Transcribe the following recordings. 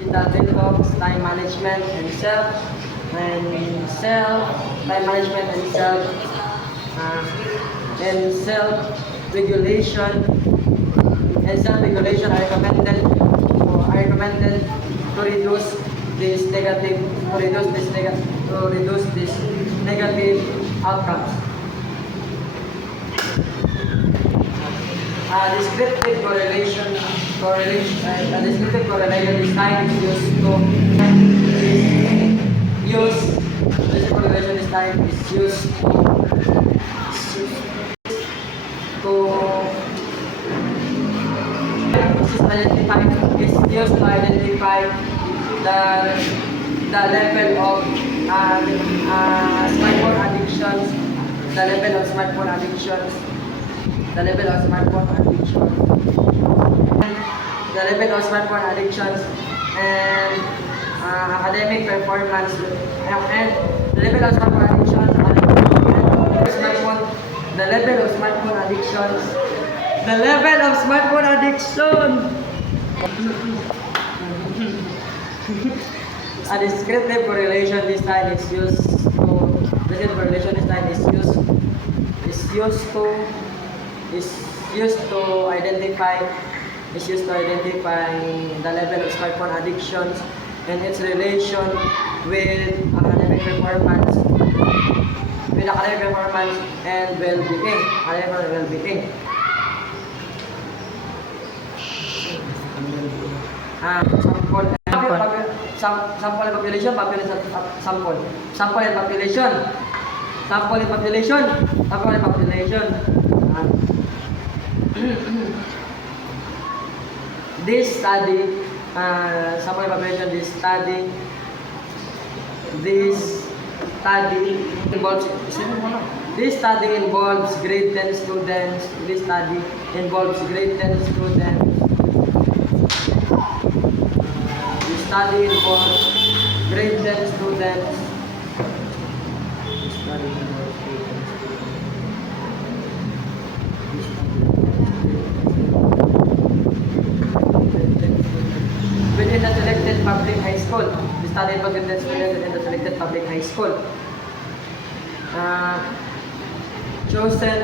in the field of time management and time management and self-regulation are recommended to reduce this negative outcomes. Descriptive correlation design is used to descriptive correlation design is used to identify the level of smartphone addictions, the level of smartphone addictions, the level of smartphone addictions, the level of smartphone addictions, and academic performance, and the level of smartphone addictions, the level of smartphone addictions, the level of smartphone addiction. A descriptive correlation design is used to identify the level of smartphone addictions and its relation with academic performance and well-being. Sample and population. This study involves grade 10 students. This study involves grade 10 students. This study involves grade 10 students. Within the selected public high school. This study involves grade 10 students within the selected public high school. Chosen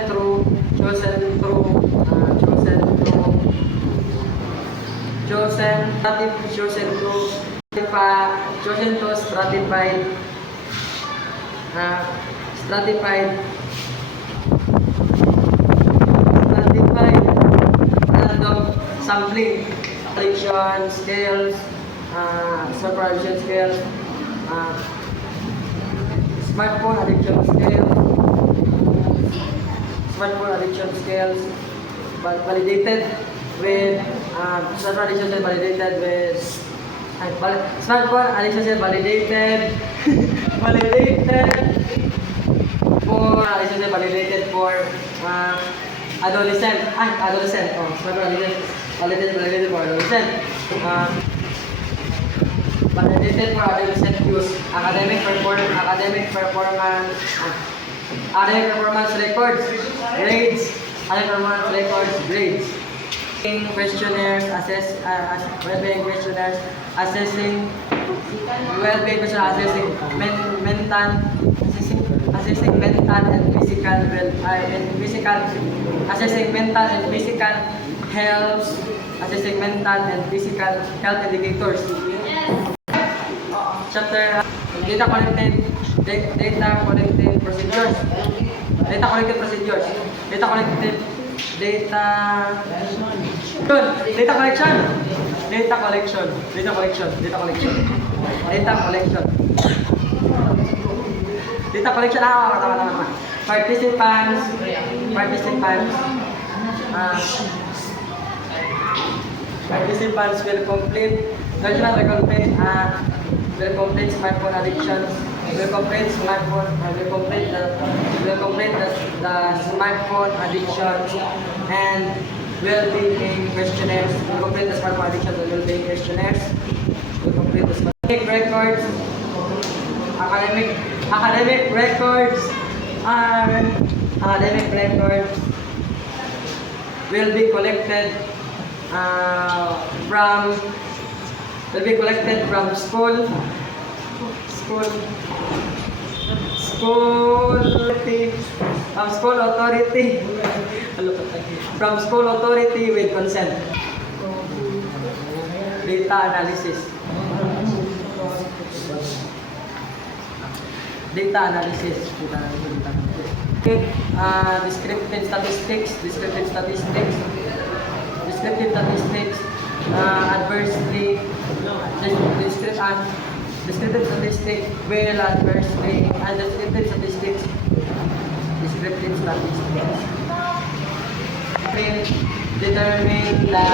to stratified random sampling addiction scales, supervision scales, smartphone addiction scales, but validated with smartphone addiction scale validated with smartphone addiction scale validated for adolescent. Smartphone addiction validated for adolescent. Validated for adolescent use. Academic performance records, grades. Questionnaires, well-being questionnaires, assessing mental and physical health indicators. Chapter data collected procedures. Data collection. Participants will complete smartphone addictions. Will complete the smartphone addictions and well-being questionnaires. Will complete the smartphone addictions and well-being questionnaires. Will complete the academic records will be collected from will be collected from school from school authority with consent. Data analysis. Data analysis. Descriptive statistics, adversely, descriptive statistics will adversely, and descriptive statistics. Will determine the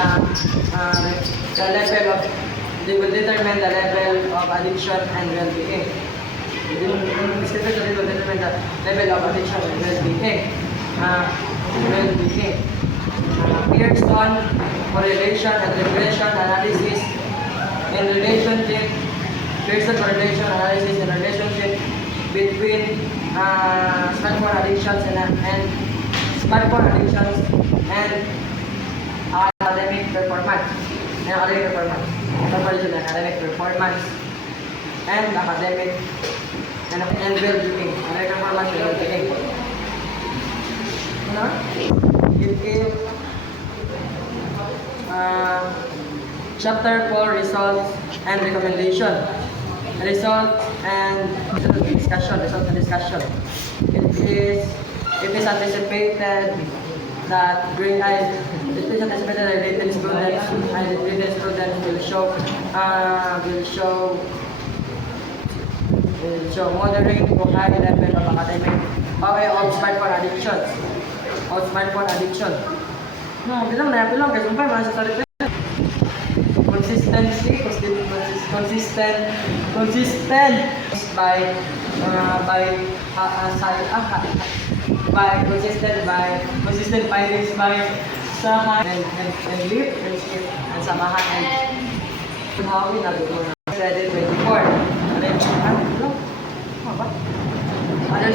level of, they will determine the level of addiction and well-being. Descriptive statistics will determine the level of addiction and well-being. Pearson correlation and regression analysis in relationship. Pearson correlation analysis in relationship between smartphone addictions and smartphone addictions and academic performance. Comparison of academic performance and academic and well-being. Academic performance and well-being. It is chapter 4, results and recommendation. Results and discussion. It is anticipated that rated students will show moderate to high level of academic of smartphone addiction. No, bilang kasi umpay masih sa consistent consistent findings by Saha and Lip and Samahan and how we credit 24. Other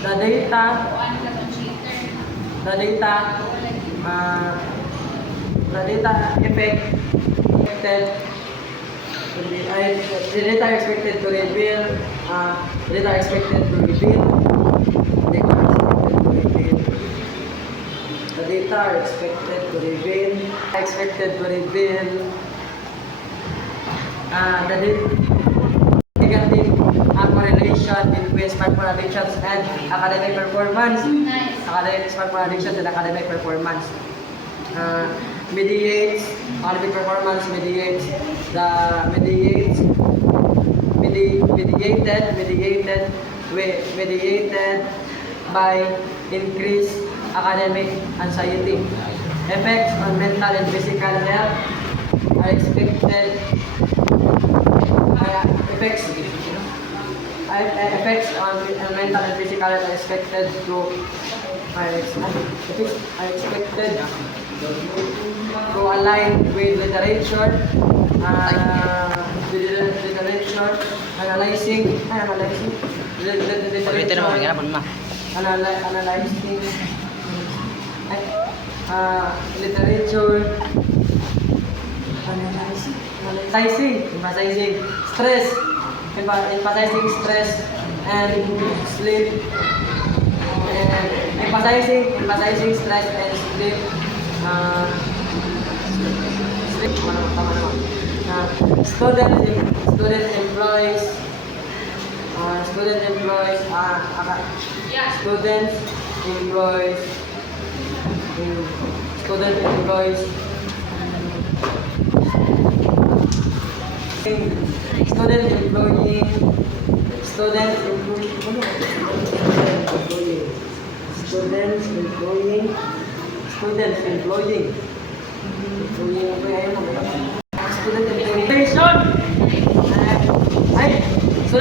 the data expected the data expected to reveal the negative correlation between smartphone addictions and academic performance. Smartphone addictions and academic performance. Academic performance mediated by increased academic anxiety. Effects on mental and physical health are expected. Effects on mental and physical health are expected to align with literature, analyzing emphasizing stress and sleep, emphasizing stress and sleep. Student employs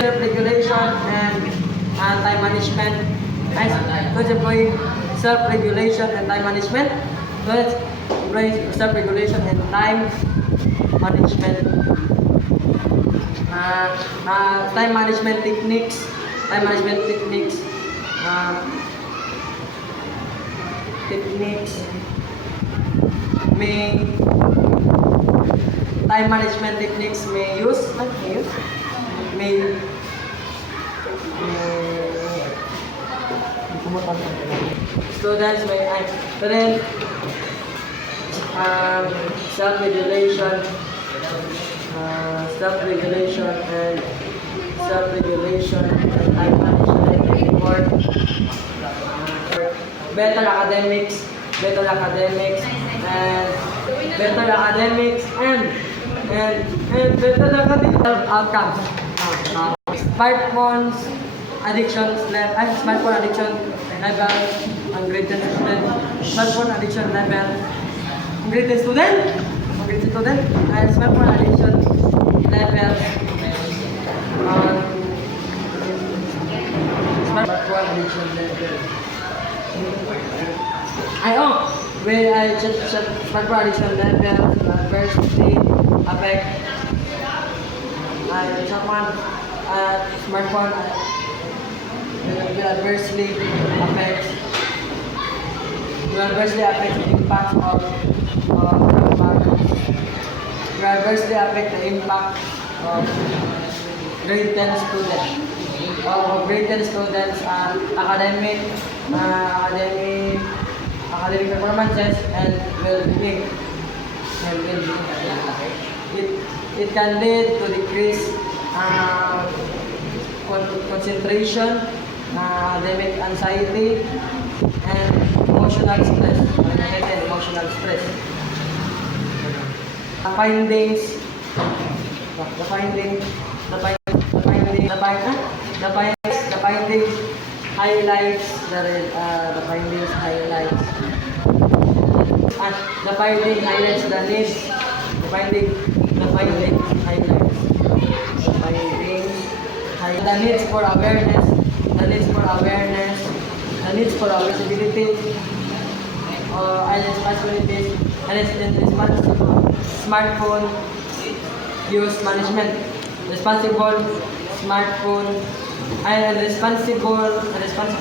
self-regulation and time management. Self-regulation and time management. Self-regulation and time management. Time management techniques. techniques, may time management techniques may use, may students may student self-regulation, self-regulation and time management report, better academics and better academics and better academic outcomes. Smartphone addiction level ang grade 10 student. Smartphone addiction level ang grade 10 student. And smartphone addiction level smartphone addiction level. When I check smartphone addiction level adversely affect someone smartphone will adversely affect the impact of grade 10 students. Grade 10 students academic performances and well-being. It can lead to decreased concentration, academic anxiety, and emotional stress. The findings highlights the needs for awareness, the needs for accessibility, and responsibilities, and responsible smartphone use management, responsible smartphone and responsible smartphone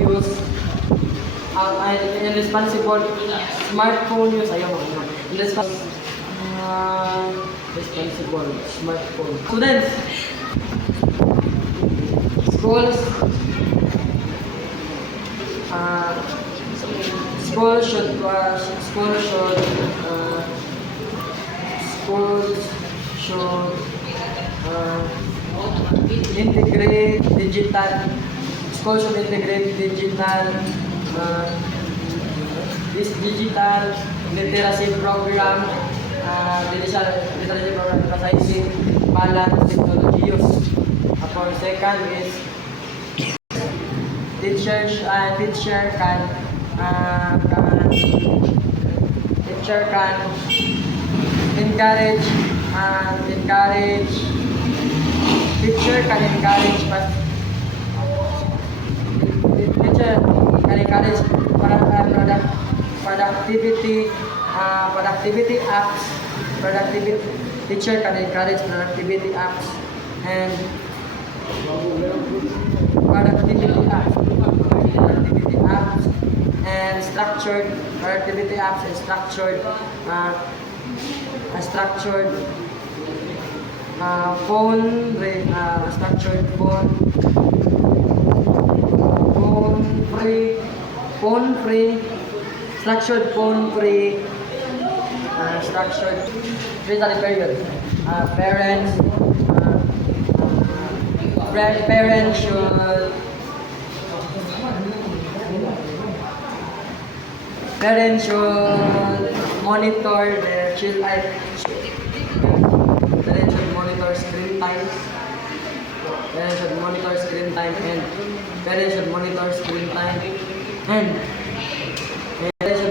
use and responsible smartphone use responsible smartphone. Students, schools should integrate digital. Schools should integrate digital literacy program, emphasizing balanced technology use. For second is teacher can encourage productivity apps. Teacher can encourage productivity apps and structured phone free structured study period. Parents should monitor their children. Parents should monitor screen time. And parents should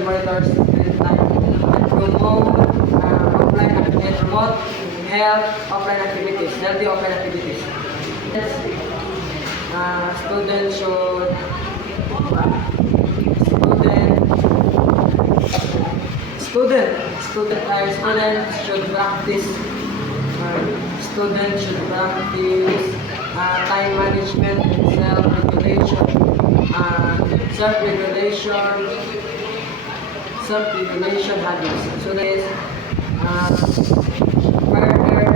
monitor screen time and promote healthy offline activities. Students should practice time management and self-regulation. self-regulation, self-regulation habits. So that is further,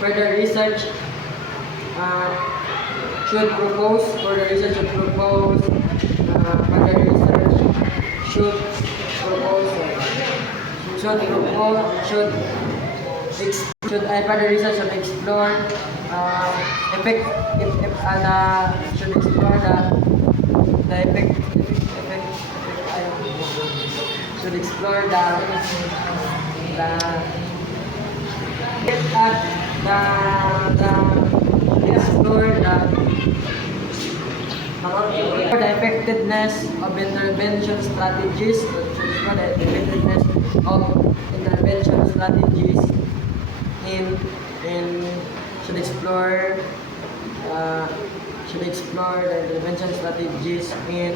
further research, should propose, further research should propose, further research should propose, should propose, further research should explore, effect, should explore the effect, should explore the effectiveness of intervention strategies. Should explore the effectiveness of intervention strategies in should explore the intervention strategies in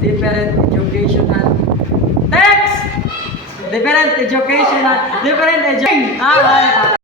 different educational text, different educational, different education.